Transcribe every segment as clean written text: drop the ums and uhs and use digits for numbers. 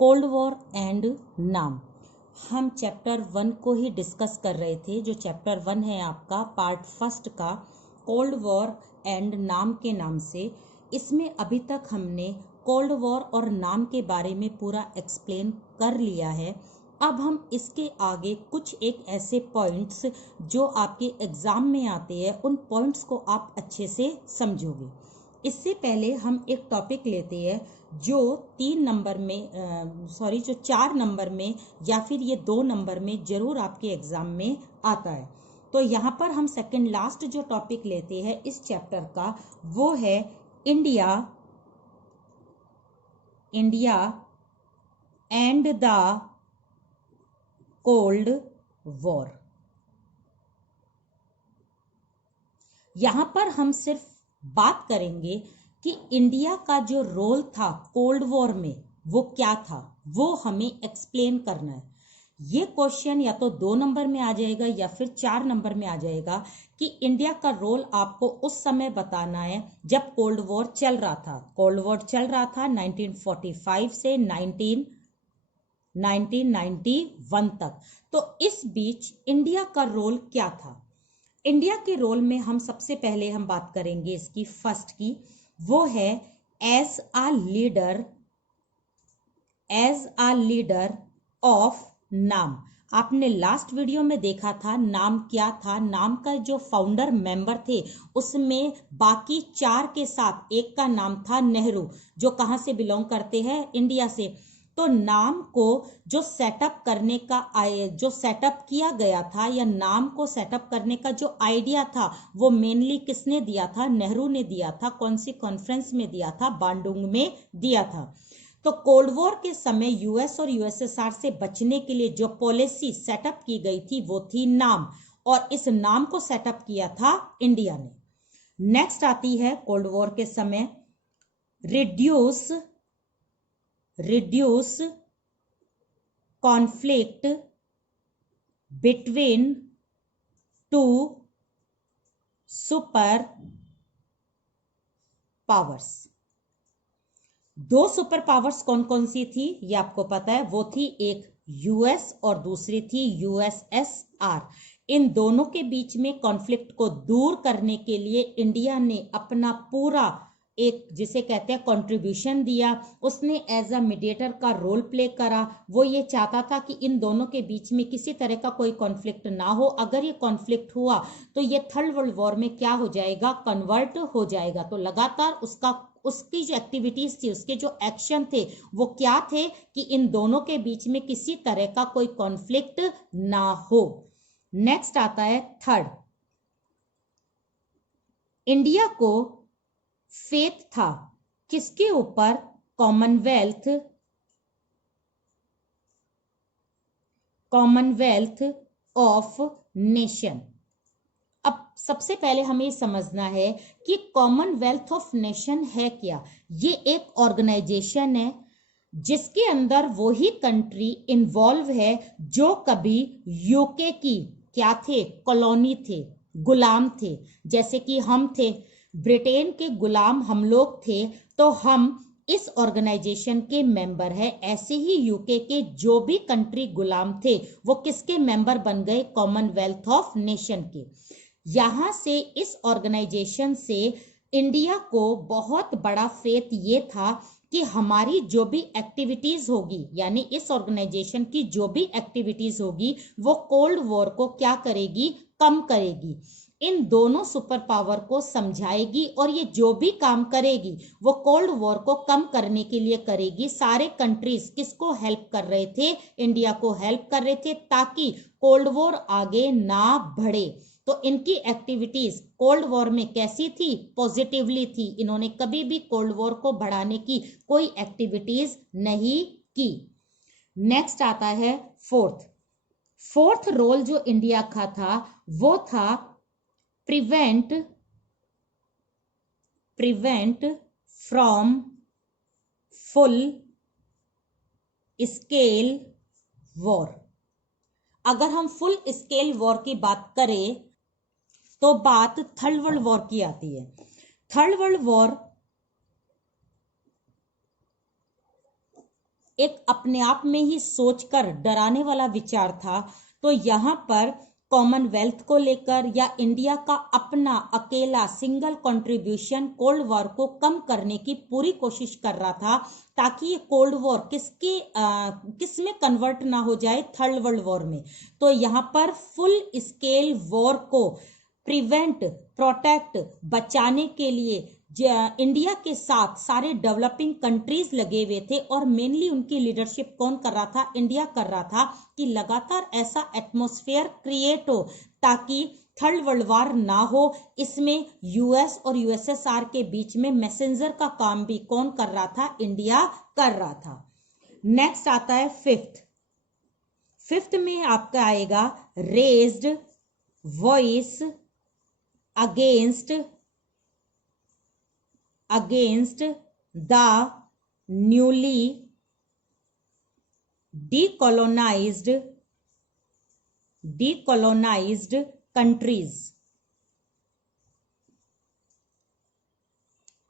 Cold war and नाम। हम chapter 1 को ही डिस्कस कर रहे थे। जो चैप्टर 1 है आपका पार्ट फर्स्ट का, कोल्ड वॉर एंड नाम के नाम से, इसमें अभी तक हमने कोल्ड वॉर और नाम के बारे में पूरा एक्सप्लेन कर लिया है। अब हम इसके आगे कुछ एक ऐसे पॉइंट्स जो आपके एग्ज़ाम में आते हैं, उन पॉइंट्स को आप अच्छे से समझोगे। इससे पहले हम एक टॉपिक लेते हैं जो 3 नंबर में जो 4 नंबर में या फिर ये 2 नंबर में ज़रूर आपके एग्ज़ाम में आता है। तो यहाँ पर हम सेकंड लास्ट जो टॉपिक लेते हैं इस चैप्टर का, वो है India and the cold war. यहाँ पर हम सिर्फ बात करेंगे कि इंडिया का जो रोल था कोल्ड वॉर में वो क्या था, वो हमें एक्सप्लेन करना है। ये क्वेश्चन या तो 2 नंबर में आ जाएगा या फिर 4 नंबर में आ जाएगा कि इंडिया का रोल आपको उस समय बताना है जब कोल्ड वॉर चल रहा था। कोल्ड वॉर चल रहा था 1945 से 1991 तक। तो इस बीच इंडिया का रोल क्या था। इंडिया के रोल में हम सबसे पहले हम बात करेंगे इसकी फर्स्ट की, वो है एज अ लीडर ऑफ नाम। आपने लास्ट वीडियो में देखा था नाम क्या था। नाम का जो फाउंडर मेंबर थे उसमें बाकी 4 के साथ एक का नाम था नेहरू, जो कहां से बिलोंग करते हैं, इंडिया से। तो नाम को जो सेटअप किया गया था या नाम को सेटअप करने का जो आइडिया था वो मेनली किसने दिया था, नेहरू ने दिया था। कौन सी कॉन्फ्रेंस में दिया था, बांडुंग में दिया था। तो कोल्ड वॉर के समय यूएस और यूएसएसआर से बचने के लिए जो पॉलिसी सेटअप की गई थी वो थी नाम, और इस नाम को सेटअप किया था इंडिया ने। नेक्स्ट आती है कोल्ड वॉर के समय reduce conflict between 2 super powers. 2 super powers कौन कौन सी थी ये आपको पता है, वो थी एक यूएस और दूसरी थी यूएसएसआर। इन दोनों के बीच में कॉन्फ्लिक्ट को दूर करने के लिए इंडिया ने अपना पूरा एक जिसे कहते हैं कंट्रीब्यूशन दिया। उसने एज अ मीडिएटर का रोल प्ले करा। वो ये चाहता था कि इन दोनों के बीच में किसी तरह का कोई कॉन्फ्लिक्ट ना हो। अगर ये कॉन्फ्लिक्ट हुआ तो ये थर्ड वर्ल्ड वॉर में क्या हो जाएगा, कन्वर्ट हो जाएगा। तो लगातार उसकी जो एक्टिविटीज थी, उसके जो एक्शन थे वो क्या थे कि इन दोनों के बीच में किसी तरह का कोई कॉन्फ्लिक्ट ना हो। नेक्स्ट आता है थर्ड, इंडिया को फेथ था किसके ऊपर, कॉमनवेल्थ ऑफ नेशन। अब सबसे पहले हमें समझना है कि कॉमनवेल्थ ऑफ नेशन है क्या। ये एक ऑर्गेनाइजेशन है जिसके अंदर वही कंट्री इन्वॉल्व है जो कभी यूके की क्या थे, कॉलोनी थे, गुलाम थे। जैसे कि हम थे ब्रिटेन के गुलाम, हम लोग थे, तो हम इस ऑर्गेनाइजेशन के मेंबर है। ऐसे ही यूके के जो भी कंट्री गुलाम थे वो किसके मेंबर बन गए, कॉमनवेल्थ ऑफ नेशन के। यहां से इस ऑर्गेनाइजेशन से इंडिया को बहुत बड़ा फेथ ये था कि हमारी जो भी एक्टिविटीज होगी, यानी इस ऑर्गेनाइजेशन की जो भी एक्टिविटीज होगी वो कोल्ड वॉर को क्या करेगी, कम करेगी। इन दोनों सुपर पावर को समझाएगी और ये जो भी काम करेगी वो कोल्ड वॉर को कम करने के लिए करेगी। सारे कंट्रीज किसको हेल्प कर रहे थे, इंडिया को हेल्प कर रहे थे ताकि कोल्ड वॉर आगे ना बढ़े। तो इनकी एक्टिविटीज कोल्ड वॉर में कैसी थी, पॉजिटिवली थी। इन्होंने कभी भी कोल्ड वॉर को बढ़ाने की कोई एक्टिविटीज नहीं की। नेक्स्ट आता है फोर्थ रोल जो इंडिया का था वो था prevent from full scale war. अगर हम फुल स्केल वॉर की बात करें तो बात थर्ड वर्ल्ड वॉर की आती है। थर्ड वर्ल्ड वॉर एक अपने आप में ही सोचकर डराने वाला विचार था। तो यहाँ पर कॉमनवेल्थ को लेकर या इंडिया का अपना अकेला सिंगल कंट्रीब्यूशन कोल्ड वॉर को कम करने की पूरी कोशिश कर रहा था, ताकि ये कोल्ड वॉर किस में कन्वर्ट ना हो जाए, थर्ड वर्ल्ड वॉर में। तो यहाँ पर फुल स्केल वॉर को प्रिवेंट, प्रोटेक्ट, बचाने के लिए इंडिया के साथ सारे डेवलपिंग कंट्रीज लगे हुए थे। और मेनली उनकी लीडरशिप कौन कर रहा था? इंडिया कर रहा था, कि लगातार ऐसा एटमॉस्फेयर क्रिएट हो ताकि थर्ड वर्ल्ड वॉर ना हो। इसमें यूएस और यूएसएसआर के बीच में मैसेंजर का काम भी कौन कर रहा था? इंडिया कर रहा था। नेक्स्ट आता है फिफ्थ में आपका आएगा raised voice against the newly decolonized countries।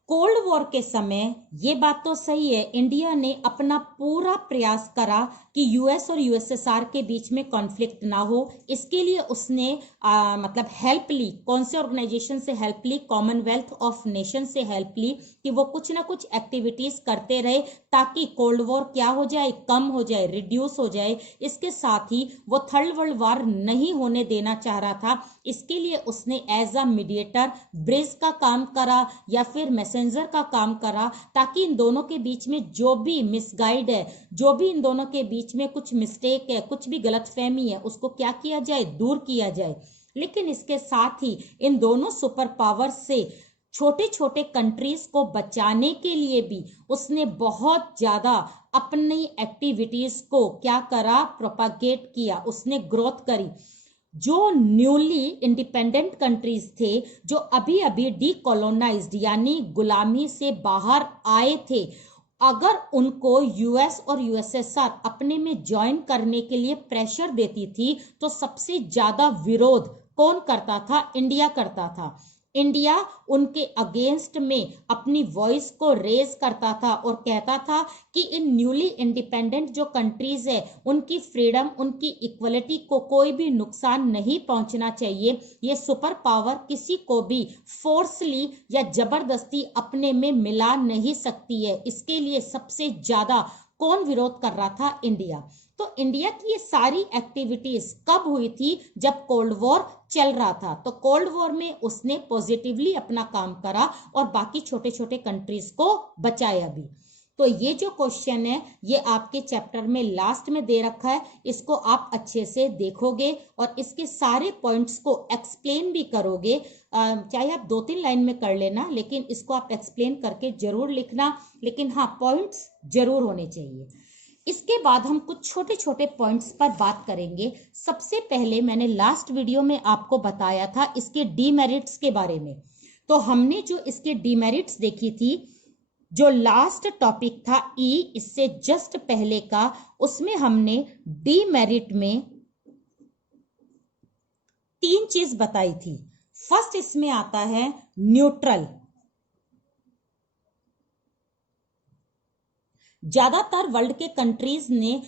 Cold war के समय ये बात तो सही है, इंडिया ने अपना पूरा प्रयास करा कि यूएस और यूएसएसआर के बीच में कॉन्फ्लिक्ट ना हो। इसके लिए उसने मतलब हेल्प ली। कौन से ऑर्गेनाइजेशन से हेल्प ली? कॉमनवेल्थ ऑफ नेशन से हेल्प ली, कि वो कुछ ना कुछ एक्टिविटीज करते रहे ताकि कोल्ड वॉर क्या हो जाए? कम हो जाए, रिड्यूस हो जाए। इसके साथ ही वो थर्ड वर्ल्ड वॉर नहीं होने देना चाह रहा था। इसके लिए उसने एज अ मीडिएटर ब्रिज का काम करा या फिर मैसेंजर का काम करा, ताकि इन दोनों के बीच में जो भी मिसगाइड है, जो भी इन दोनों के बीच में कुछ मिस्टेक है, कुछ भी गलतफहमी है, उसको क्या किया जाए? दूर किया जाए। लेकिन इसके साथ ही इन दोनों सुपर पावर से छोटे छोटे कंट्रीज को बचाने के लिए भी उसने बहुत ज्यादा अपनी एक्टिविटीज को क्या करा? प्रोपागेट किया, उसने ग्रोथ करी। जो न्यूली इंडिपेंडेंट कंट्रीज थे, जो अभी अभी डीकोलोनाइज्ड यानी गुलामी से बाहर आए थे, अगर उनको यूएस और यूएसएसआर अपने में ज्वाइन करने के लिए प्रेशर देती थी, तो सबसे ज्यादा विरोध कौन करता था? इंडिया करता था। इंडिया उनके अगेंस्ट में अपनी वॉइस को रेज करता था और कहता था कि इन न्यूली इंडिपेंडेंट जो कंट्रीज है, उनकी फ्रीडम, उनकी इक्वलिटी को कोई भी नुकसान नहीं पहुंचना चाहिए। ये सुपर पावर किसी को भी फोर्सली या जबरदस्ती अपने में मिला नहीं सकती है। इसके लिए सबसे ज्यादा कौन विरोध कर रहा था? इंडिया। तो इंडिया की ये सारी एक्टिविटीज कब हुई थी? जब कोल्ड वॉर चल रहा था। तो कोल्ड वॉर में उसने पॉजिटिवली अपना काम करा और बाकी छोटे छोटे कंट्रीज को बचाया भी। तो ये जो क्वेश्चन है, ये आपके चैप्टर में लास्ट में दे रखा है। इसको आप अच्छे से देखोगे और इसके सारे पॉइंट्स को एक्सप्लेन भी करोगे। चाहे आप 2-3 लाइन में कर लेना, लेकिन इसको आप एक्सप्लेन करके जरूर लिखना। लेकिन हाँ, पॉइंट्स जरूर होने चाहिए। इसके बाद हम कुछ छोटे छोटे पॉइंट्स पर बात करेंगे। सबसे पहले मैंने लास्ट वीडियो में आपको बताया था इसके डीमेरिट्स के बारे में। तो हमने जो इसके डीमेरिट्स देखी थी, जो लास्ट टॉपिक था ई, इससे जस्ट पहले का, उसमें हमने डीमेरिट में 3 चीज बताई थी। फर्स्ट इसमें आता है न्यूट्रल। ज्यादातर वर्ल्ड के कंट्रीज ने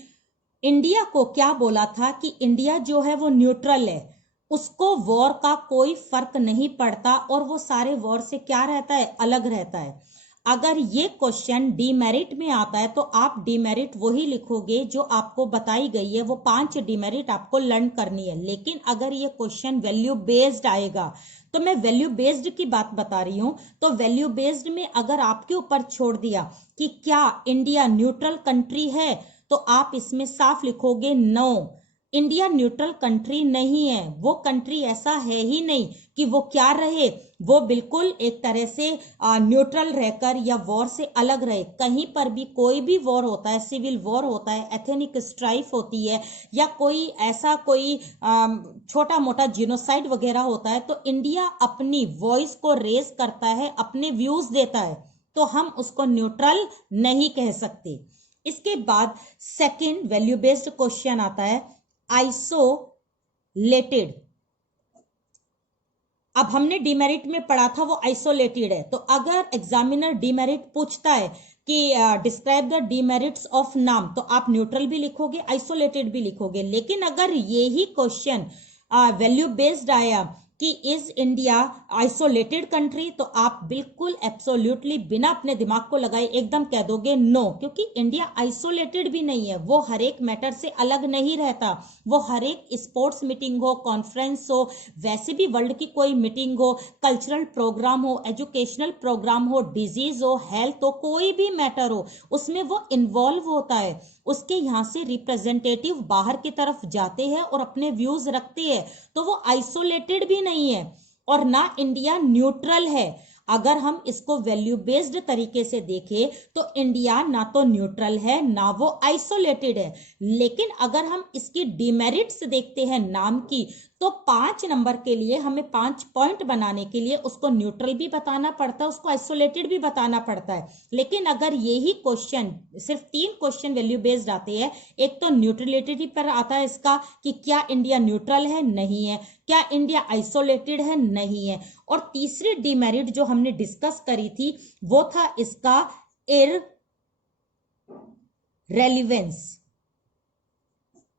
इंडिया को क्या बोला था कि इंडिया जो है वो न्यूट्रल है, उसको वॉर का कोई फर्क नहीं पड़ता और वो सारे वॉर से क्या रहता है? अलग रहता है। अगर ये क्वेश्चन डीमेरिट में आता है तो आप डीमेरिट वही लिखोगे जो आपको बताई गई है, वो 5 डीमेरिट आपको लर्न करनी है। लेकिन अगर ये क्वेश्चन वैल्यू बेस्ड आएगा, तो मैं वैल्यू बेस्ड की बात बता रही हूं, तो वैल्यू बेस्ड में अगर आपके ऊपर छोड़ दिया कि क्या इंडिया न्यूट्रल कंट्री है, तो आप इसमें साफ लिखोगे नो, इंडिया न्यूट्रल कंट्री नहीं है। वो कंट्री ऐसा है ही नहीं कि वो क्या रहे, वो बिल्कुल एक तरह से न्यूट्रल रहकर या वॉर से अलग रहे। कहीं पर भी कोई भी वॉर होता है, सिविल वॉर होता है, एथनिक स्ट्राइफ होती है, या कोई ऐसा कोई छोटा मोटा जिनोसाइड वगैरह होता है, तो इंडिया अपनी वॉइस को रेज करता है, अपने व्यूज देता है, तो हम उसको न्यूट्रल नहीं कह सकते। इसके बाद सेकंड वैल्यू बेस्ड क्वेश्चन आता है आइसोलेटेड। अब हमने डीमेरिट में पढ़ा था वो आइसोलेटेड है। तो अगर एग्जामिनर डीमेरिट पूछता है कि डिस्क्राइब द डीमेरिट्स ऑफ नाम, तो आप न्यूट्रल भी लिखोगे, आइसोलेटेड भी लिखोगे। लेकिन अगर ये ही क्वेश्चन वैल्यू बेस्ड आया कि इज इंडिया आइसोलेटेड कंट्री, तो आप बिल्कुल एब्सोल्युटली बिना अपने दिमाग को लगाए एकदम कह दोगे नो, क्योंकि इंडिया आइसोलेटेड भी नहीं है, वो हर एक मैटर से अलग नहीं रहता। वो हर एक स्पोर्ट्स मीटिंग हो, कॉन्फ्रेंस हो, वैसे भी वर्ल्ड की कोई मीटिंग हो, कल्चरल प्रोग्राम हो, एजुकेशनल प्रोग्राम हो, डिजीज हो, हेल्थ हो, कोई भी मैटर हो, उसमें वो इन्वॉल्व होता है। उसके यहाँ से रिप्रेजेंटेटिव बाहर की तरफ जाते हैं और अपने व्यूज रखते हैं, तो वो आइसोलेटेड भी नहीं है और ना इंडिया न्यूट्रल है। अगर हम इसको वैल्यू बेस्ड तरीके से देखें तो इंडिया ना तो न्यूट्रल है ना वो आइसोलेटेड है। लेकिन अगर हम इसकी डिमेरिट्स देखते हैं नाम की, तो 5 नंबर के लिए हमें 5 पॉइंट बनाने के लिए उसको न्यूट्रल भी बताना पड़ता है, उसको आइसोलेटेड भी बताना पड़ता है। लेकिन अगर यही क्वेश्चन, सिर्फ 3 क्वेश्चन वैल्यू बेस्ड आते हैं, एक तो न्यूट्रलिटी पर आता है इसका कि क्या इंडिया न्यूट्रल है, नहीं है, क्या इंडिया आइसोलेटेड है, नहीं है, और तीसरी डिमेरिट जो हमने डिस्कस करी थी वो था इसका इररेलेवेंस।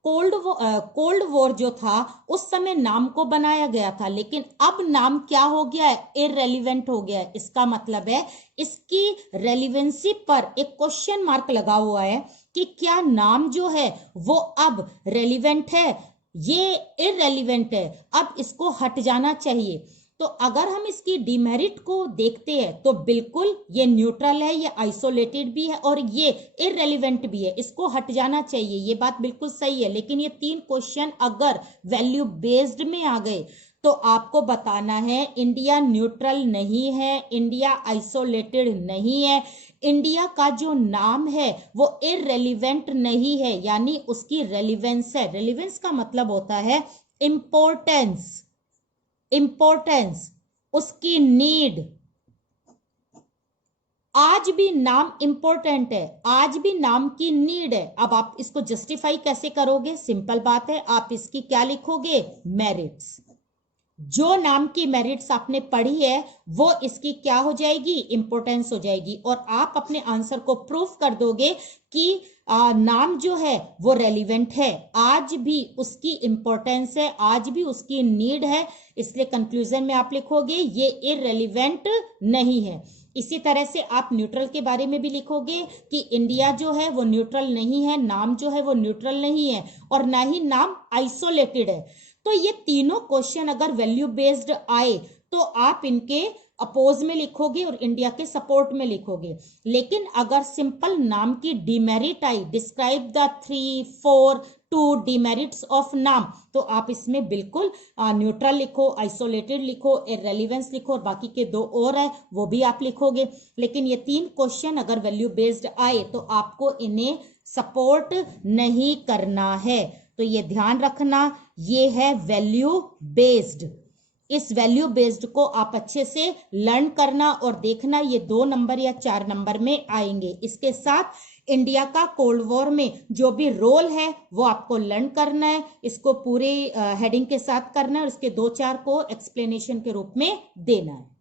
कोल्ड वॉर जो था उस समय नाम को बनाया गया था, लेकिन अब नाम क्या हो गया है, इररेलेवेंट हो गया है। इसका मतलब है इसकी रेलिवेंसी पर एक क्वेश्चन मार्क लगा हुआ है कि क्या नाम जो है वो अब रेलिवेंट है, ये इररेलेवेंट है, अब इसको हट जाना चाहिए। तो अगर हम इसकी डिमेरिट को देखते हैं तो बिल्कुल ये न्यूट्रल है, ये आइसोलेटेड भी है और ये इररेलेवेंट भी है, इसको हट जाना चाहिए, ये बात बिल्कुल सही है। लेकिन ये 3 क्वेश्चन अगर वैल्यू बेस्ड में आ गए तो आपको बताना है इंडिया न्यूट्रल नहीं है, इंडिया आइसोलेटेड नहीं है, इंडिया का जो नाम है वो इररेलेवेंट नहीं है, यानी उसकी रेलिवेंस है। रेलिवेंस का मतलब होता है इंपॉर्टेंस, उसकी नीड। आज भी नाम इंपॉर्टेंट है, आज भी नाम की नीड है। अब आप इसको जस्टिफाई कैसे करोगे, सिंपल बात है, आप इसकी क्या लिखोगे, मेरिट्स। जो नाम की मेरिट्स आपने पढ़ी है वो इसकी क्या हो जाएगी, इंपॉर्टेंस हो जाएगी। और आप अपने आंसर को प्रूफ कर दोगे कि नाम जो है वो रेलिवेंट है, आज भी उसकी इंपॉर्टेंस है, आज भी उसकी नीड है, इसलिए कंक्लूजन में आप लिखोगे ये इररेलेवेंट नहीं है। इसी तरह से आप न्यूट्रल के बारे में भी लिखोगे कि इंडिया जो है वो न्यूट्रल नहीं है, नाम जो है वो न्यूट्रल नहीं है और ना ही नाम आइसोलेटेड है। तो ये तीनों क्वेश्चन अगर वैल्यू बेस्ड आए तो आप इनके अपोज में लिखोगे और इंडिया के सपोर्ट में लिखोगे। लेकिन अगर सिंपल नाम की demerit I, describe the 3, 4, 2 demerits of नाम, तो आप इसमें बिल्कुल न्यूट्रल लिखो, आइसोलेटेड लिखो, इररेलेवेंस लिखो और बाकी के 2 और है वो भी आप लिखोगे। लेकिन ये 3 क्वेश्चन अगर वैल्यू बेस्ड आए तो आपको इन्हें सपोर्ट नहीं करना है। तो ये ध्यान रखना, ये है वैल्यू बेस्ड। इस वैल्यू बेस्ड को आप अच्छे से लर्न करना और देखना, ये 2 नंबर या 4 नंबर में आएंगे। इसके साथ इंडिया का कोल्ड वॉर में जो भी रोल है वो आपको लर्न करना है, इसको पूरे हेडिंग के साथ करना है और इसके 2-4 को एक्सप्लेनेशन के रूप में देना है।